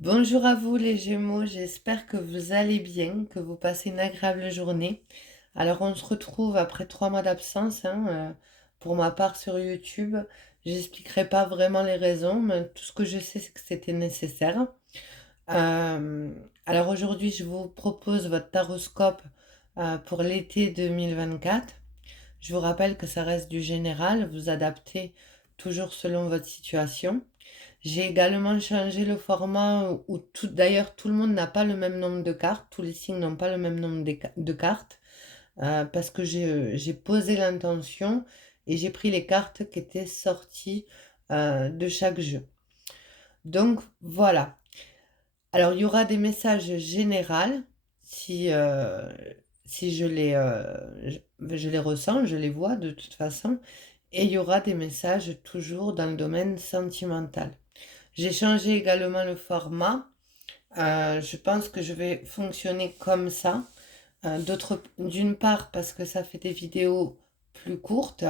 Bonjour à vous les Gémeaux, j'espère que vous allez bien, que vous passez une agréable journée. Alors on se retrouve après 3 mois d'absence, pour ma part sur YouTube. J'expliquerai pas vraiment les raisons, mais tout ce que je sais c'est que c'était nécessaire. Euh, alors aujourd'hui je vous propose votre taroscope pour l'été 2024. Je vous rappelle que ça reste du général, vous adaptez toujours selon votre situation. J'ai également changé le format où d'ailleurs tout le monde n'a pas le même nombre de cartes, tous les signes n'ont pas le même nombre de cartes, parce que j'ai posé l'intention et j'ai pris les cartes qui étaient sorties de chaque jeu. Donc voilà. Alors il y aura des messages généraux si, si je les ressens, je les vois de toute façon, et il y aura des messages toujours dans le domaine sentimental. J'ai changé également le format. Je pense que je vais fonctionner comme ça. D'une part, parce que ça fait des vidéos plus courtes.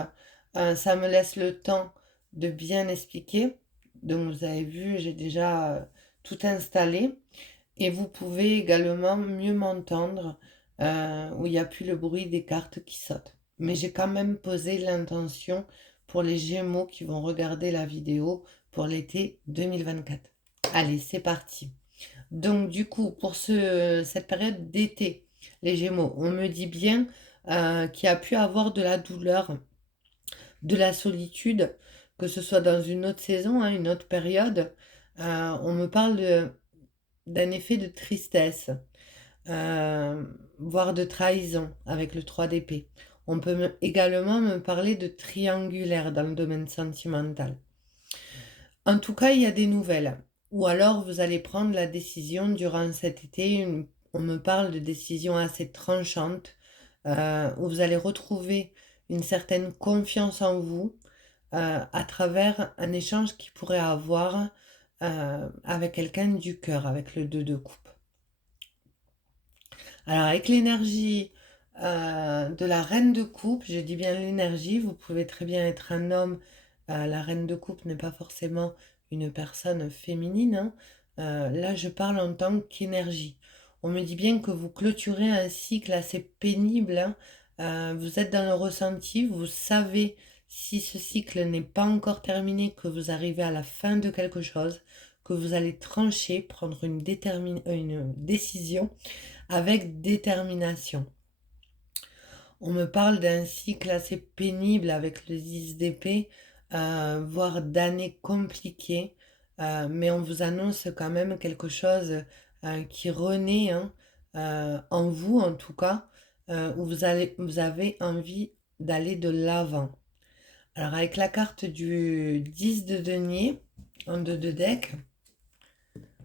Ça me laisse le temps de bien expliquer. Donc, vous avez vu, j'ai déjà tout installé. Et vous pouvez également mieux m'entendre, où il n'y a plus le bruit des cartes qui sautent. Mais j'ai quand même posé l'intention pour les Gémeaux qui vont regarder la vidéo pour l'été 2024. Allez, c'est parti. Donc du coup, pour cette période d'été, les Gémeaux, on me dit bien qu'il y a pu avoir de la douleur, de la solitude, que ce soit dans une autre saison, une autre période. On me parle d'un effet de tristesse, euh, voire de trahison avec le 3 d'épée. On peut également me parler de triangulaire dans le domaine sentimental. En tout cas, il y a des nouvelles. Ou alors, vous allez prendre la décision durant cet été. On me parle de décisions assez tranchantes, où vous allez retrouver une certaine confiance en vous à travers un échange qui pourrait avoir avec quelqu'un du cœur, avec le 2 de coupe. Alors, avec l'énergie de la reine de coupe, je dis bien l'énergie, vous pouvez très bien être un homme. La reine de coupe n'est pas forcément une personne féminine, hein. Là, je parle en tant qu'énergie. On me dit bien que vous clôturez un cycle assez pénible, hein. Vous êtes dans le ressenti, vous savez si ce cycle n'est pas encore terminé, que vous arrivez à la fin de quelque chose, que vous allez trancher, prendre une décision avec détermination. On me parle d'un cycle assez pénible avec le 10 d'épée, voire d'années compliquées, mais on vous annonce quand même quelque chose qui renaît, hein, en vous en tout cas, où vous avez envie d'aller de l'avant. Alors avec la carte du 10 de denier, en 2 de deck,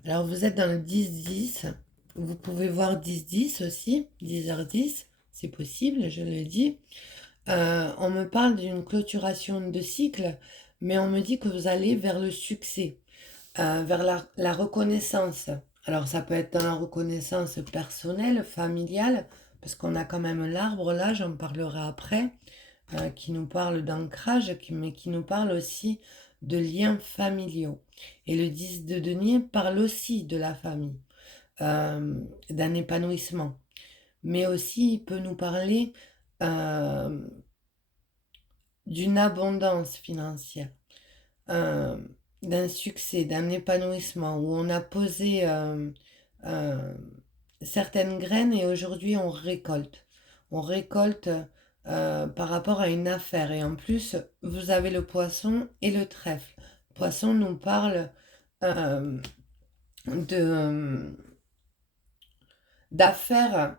alors vous êtes dans le 10-10, vous pouvez voir 10-10 aussi, 10h10, c'est possible, je le dis. On me parle d'une clôturation de cycle, mais on me dit que vous allez vers le succès, vers la reconnaissance. Alors ça peut être dans la reconnaissance personnelle, familiale, parce qu'on a quand même l'arbre là, j'en parlerai après, qui nous parle d'ancrage, mais qui nous parle aussi de liens familiaux. Et le 10 de denier parle aussi de la famille, d'un épanouissement. Mais aussi, il peut nous parler euh, d'une abondance financière, euh, d'un succès, d'un épanouissement, où on a posé euh, certaines graines et aujourd'hui on récolte. On récolte par rapport à une affaire. Et en plus, vous avez le poisson et le trèfle. Le poisson nous parle euh, de d'affaires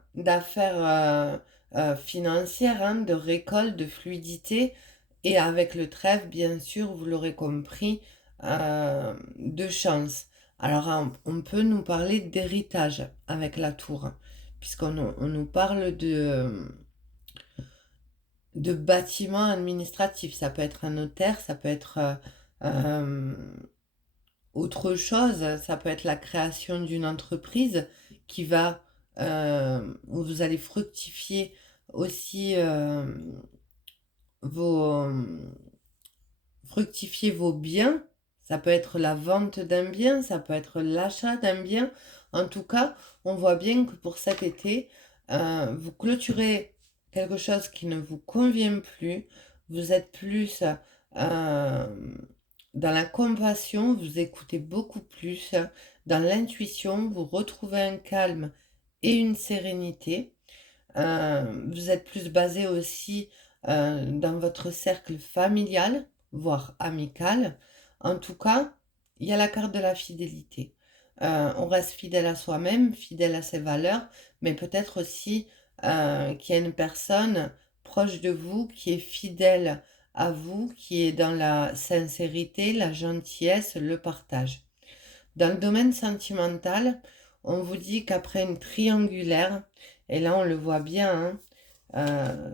financières, hein, de récolte, de fluidité. Et avec le trèfle, bien sûr, vous l'aurez compris, de chance. Alors, on peut nous parler d'héritage avec la tour, on nous parle de bâtiments administratifs. Ça peut être un notaire, ça peut être euh, autre chose, ça peut être la création d'une entreprise qui va, où vous allez fructifier aussi vos, fructifier vos biens. Ça peut être la vente d'un bien, ça peut être l'achat d'un bien. En tout cas, on voit bien que pour cet été, vous clôturez quelque chose qui ne vous convient plus. Vous êtes plus dans la compassion, vous écoutez beaucoup plus. Dans l'intuition, vous retrouvez un calme et une sérénité. Vous êtes plus basé aussi dans votre cercle familial, voire amical. En tout cas, il y a la carte de la fidélité. On reste fidèle à soi-même, fidèle à ses valeurs, mais peut-être aussi qu'il y a une personne proche de vous qui est fidèle à vous, qui est dans la sincérité, la gentillesse, le partage. Dans le domaine sentimental, on vous dit qu'après une triangulaire, et là on le voit bien, hein,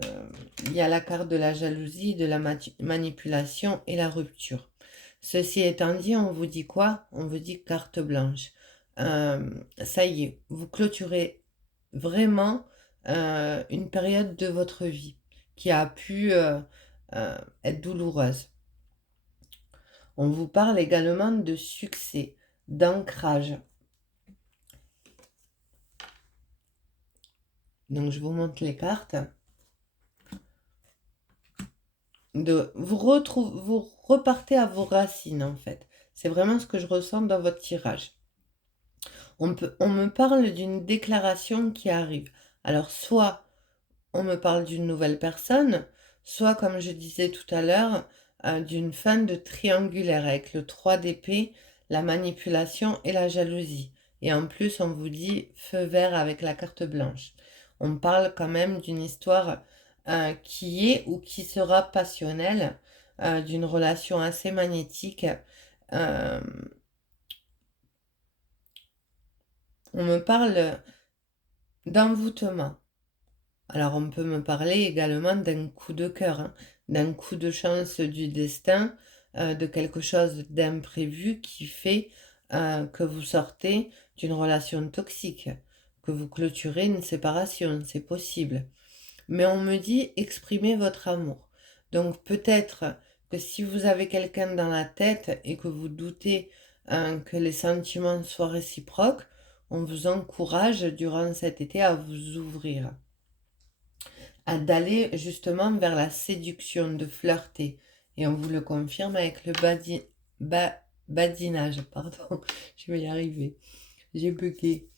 il y a la carte de la jalousie, de la manipulation et la rupture. Ceci étant dit, on vous dit quoi? On vous dit carte blanche. Ça y est, vous clôturez vraiment une période de votre vie qui a pu être douloureuse. On vous parle également de succès, d'ancrage. Donc, je vous montre les cartes. Vous repartez à vos racines, en fait. C'est vraiment ce que je ressens dans votre tirage. On me parle d'une déclaration qui arrive. Alors, soit on me parle d'une nouvelle personne, soit, comme je disais tout à l'heure, d'une fin de triangulaire avec le 3 d'épée, la manipulation et la jalousie. Et en plus, on vous dit feu vert avec la carte blanche. On parle quand même d'une histoire qui est ou qui sera passionnelle, d'une relation assez magnétique. Euh, on me parle d'envoûtement. Alors on peut me parler également d'un coup de cœur, hein, d'un coup de chance du destin, de quelque chose d'imprévu qui fait que vous sortez d'une relation toxique, que vous clôturez une séparation, c'est possible. Mais on me dit exprimez votre amour. Donc peut-être que si vous avez quelqu'un dans la tête et que vous doutez que les sentiments soient réciproques, on vous encourage durant cet été à vous ouvrir d'aller justement vers la séduction, de flirter. Et on vous le confirme avec le badinage. Pardon, je vais y arriver. J'ai bugué.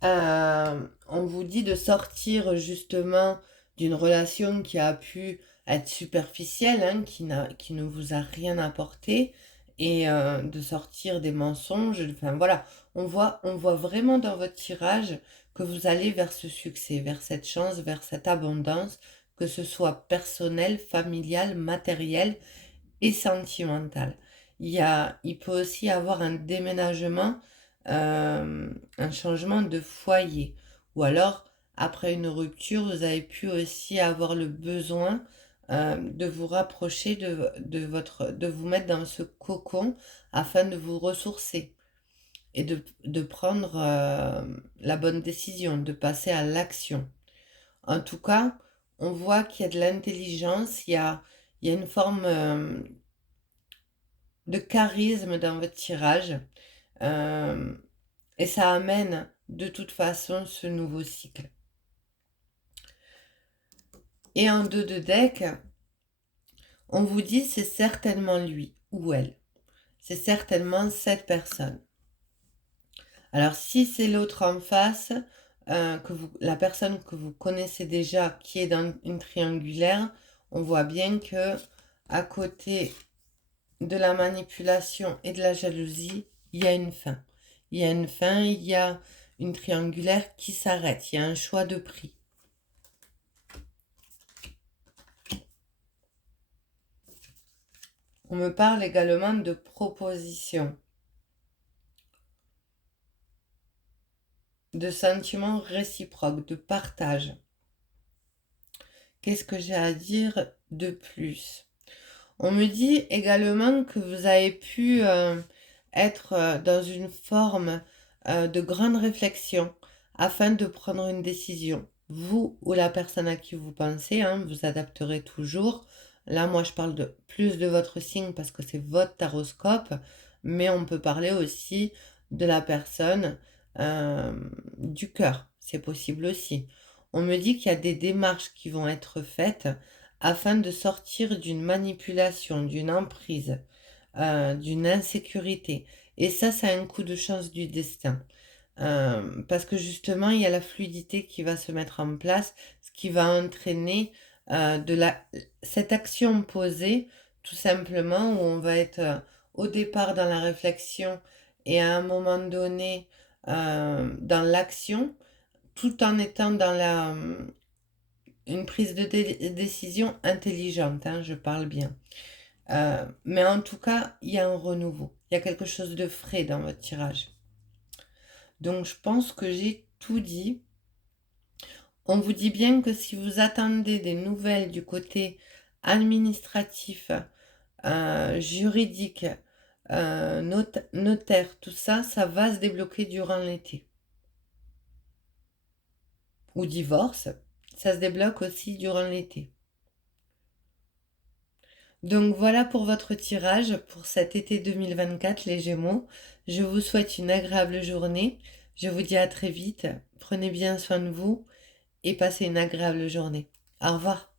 On vous dit de sortir justement d'une relation qui a pu être superficielle, hein, qui ne vous a rien apporté, et de sortir des mensonges. Enfin voilà, on voit vraiment dans votre tirage que vous allez vers ce succès, vers cette chance, vers cette abondance, que ce soit personnel, familial, matériel et sentimental. Il peut aussi y avoir un déménagement, un changement de foyer. Ou alors, après une rupture, vous avez pu aussi avoir le besoin de vous rapprocher de vous mettre dans ce cocon afin de vous ressourcer et de prendre la bonne décision, de passer à l'action. En tout cas, on voit qu'il y a de l'intelligence, il y a une forme de charisme dans votre tirage. euh, et ça amène de toute façon ce nouveau cycle. Et en 2 de deck, on vous dit c'est certainement lui ou elle. C'est certainement cette personne. Alors si c'est l'autre en face, la personne que vous connaissez déjà qui est dans une triangulaire, on voit bien que à côté de la manipulation et de la jalousie, il y a une fin. Il y a une fin, il y a une triangulaire qui s'arrête, il y a un choix de prix. On me parle également de proposition, de sentiments réciproques, de partage. Qu'est-ce que j'ai à dire de plus? On me dit également que vous avez pu être dans une forme de grande réflexion afin de prendre une décision. Vous ou la personne à qui vous pensez, hein, vous adapterez toujours. Là, moi, je parle plus de votre signe parce que c'est votre taroscope. mais on peut parler aussi de la personne du cœur. C'est possible aussi. On me dit qu'il y a des démarches qui vont être faites afin de sortir d'une manipulation, d'une emprise, d'une insécurité. Et ça a un coup de chance du destin. Parce que justement, il y a la fluidité qui va se mettre en place, ce qui va entraîner cette action posée, tout simplement, où on va être au départ dans la réflexion et à un moment donné dans l'action, tout en étant dans une prise de décision intelligente, hein, je parle bien. Mais en tout cas, il y a un renouveau, il y a quelque chose de frais dans votre tirage. Donc je pense que j'ai tout dit. On vous dit bien que si vous attendez des nouvelles du côté administratif, juridique, notaire, tout ça, ça va se débloquer durant l'été. Ou divorce, ça se débloque aussi durant l'été. Donc voilà pour votre tirage pour cet été 2024, les Gémeaux. Je vous souhaite une agréable journée. Je vous dis à très vite. Prenez bien soin de vous et passez une agréable journée. Au revoir.